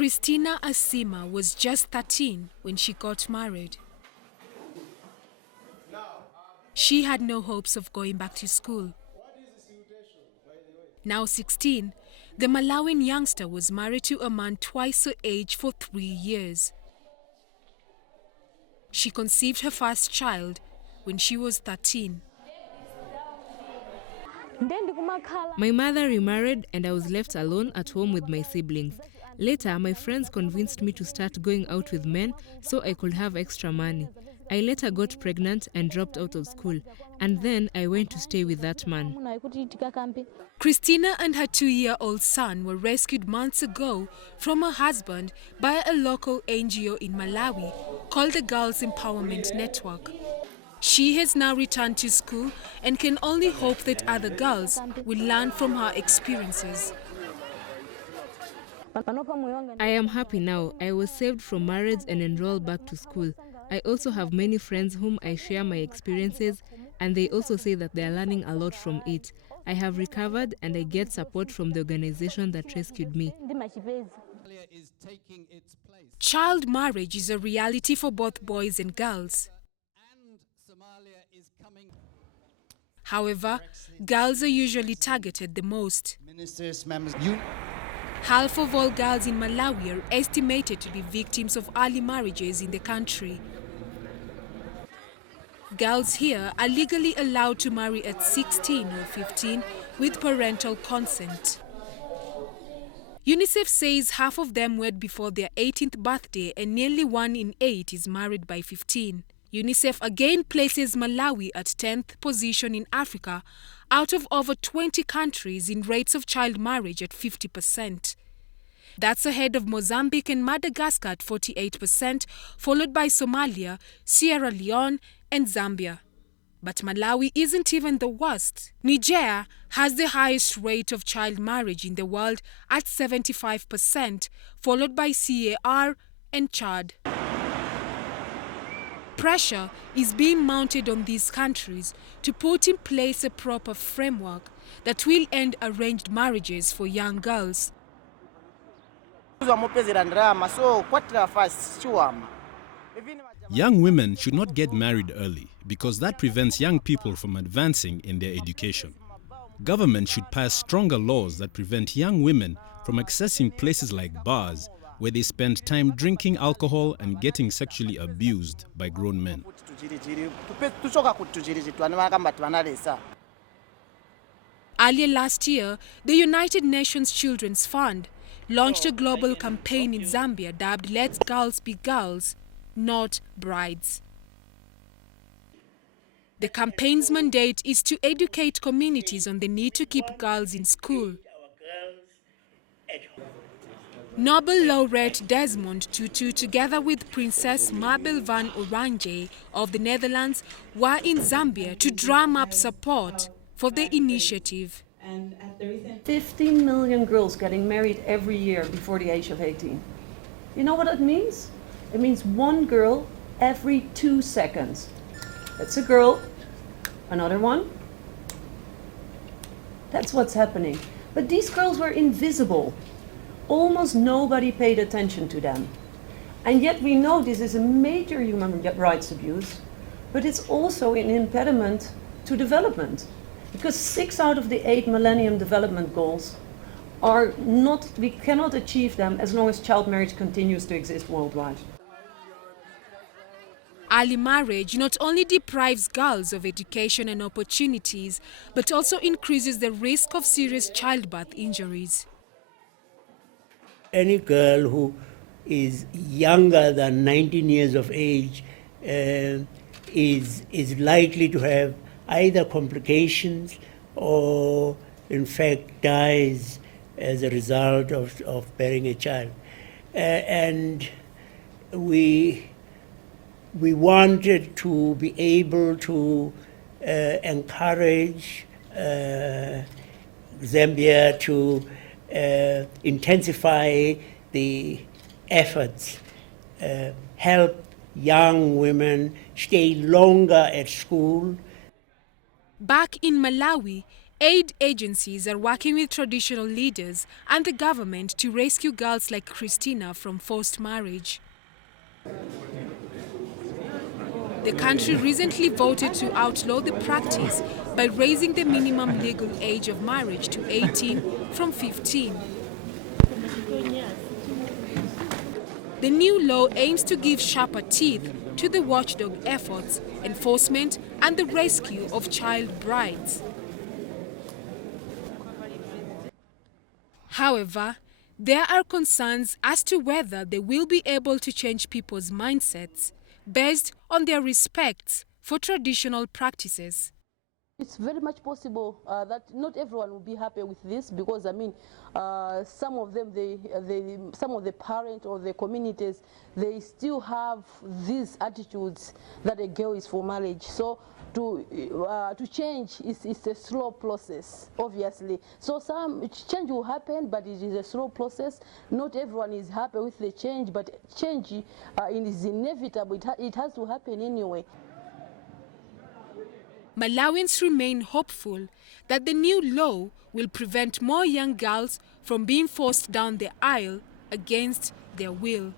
Christina Asima was just 13 when she got married. She had no hopes of going back to school. Now 16, the Malawian youngster was married to a man twice her age for 3 years. She conceived her first child when she was 13. My mother remarried and I was left alone at home with my siblings. Later, my friends convinced me to start going out with men so I could have extra money. I later got pregnant and dropped out of school, and then I went to stay with that man. Christina and her 2-year-old son were rescued months ago from her husband by a local NGO in Malawi called the Girls Empowerment Network. She has now returned to school and can only hope that other girls will learn from her experiences. I am happy now. I was saved from marriage and enrolled back to school. I also have many friends whom I share my experiences, and they also say that they are learning a lot from it. I have recovered and I get support from the organization that rescued me. Child marriage is a reality for both boys and girls. However, girls are usually targeted the most. Half of all girls in Malawi are estimated to be victims of early marriages in the country. Girls here are legally allowed to marry at 16 or 15 with parental consent. UNICEF says half of them wed before their 18th birthday and nearly 1 in 8 is married by 15. UNICEF again places Malawi at 10th position in Africa out of over 20 countries in rates of child marriage at 50%. That's ahead of Mozambique and Madagascar at 48%, followed by Somalia, Sierra Leone and Zambia. But Malawi isn't even the worst. Niger has the highest rate of child marriage in the world at 75%, followed by CAR and Chad. Pressure is being mounted on these countries to put in place a proper framework that will end arranged marriages for young girls. Young women should not get married early because that prevents young people from advancing in their education. Government should pass stronger laws that prevent young women from accessing places like bars where they spend time drinking alcohol and getting sexually abused by grown men. Earlier last year, the United Nations Children's Fund launched a global campaign in Zambia dubbed "Let Girls Be Girls, Not Brides." The campaign's mandate is to educate communities on the need to keep girls in school. Nobel laureate Desmond Tutu, together with Princess Mabel van Oranje of the Netherlands, were in Zambia to drum up support for the initiative. 15 million girls getting married every year before the age of 18. You know what that means? It means one girl every 2 seconds. That's a girl, another one. That's what's happening. But these girls were invisible. Almost nobody paid attention to them. And yet we know this is a major human rights abuse, but it's also an impediment to development. Because 6 out of the 8 Millennium Development Goals are not, we cannot achieve them as long as child marriage continues to exist worldwide. Early marriage not only deprives girls of education and opportunities, but also increases the risk of serious childbirth injuries. Any girl who is younger than 19 years of age is likely to have either complications or, in fact, dies as a result of bearing a child. And we wanted to be able to encourage Zambia to intensify the efforts, help young women stay longer at school. Back in Malawi, Aid agencies are working with traditional leaders and the government to rescue girls like Christina from forced marriage. The country recently voted to outlaw the practice by raising the minimum legal age of marriage to 18 from 15. The new law aims to give sharper teeth to the watchdog efforts, enforcement and the rescue of child brides. However, there are concerns as to whether they will be able to change people's mindsets based on their respect for traditional practices. It's very much possible that not everyone will be happy with this, because I mean, some of them, some of the parents or the communities, they still have these attitudes that a girl is for marriage. So to change is a slow process, obviously. So some change will happen, but it is a slow process. Not everyone is happy with the change, but change is inevitable. It has to happen anyway. Malawians remain hopeful that the new law will prevent more young girls from being forced down the aisle against their will.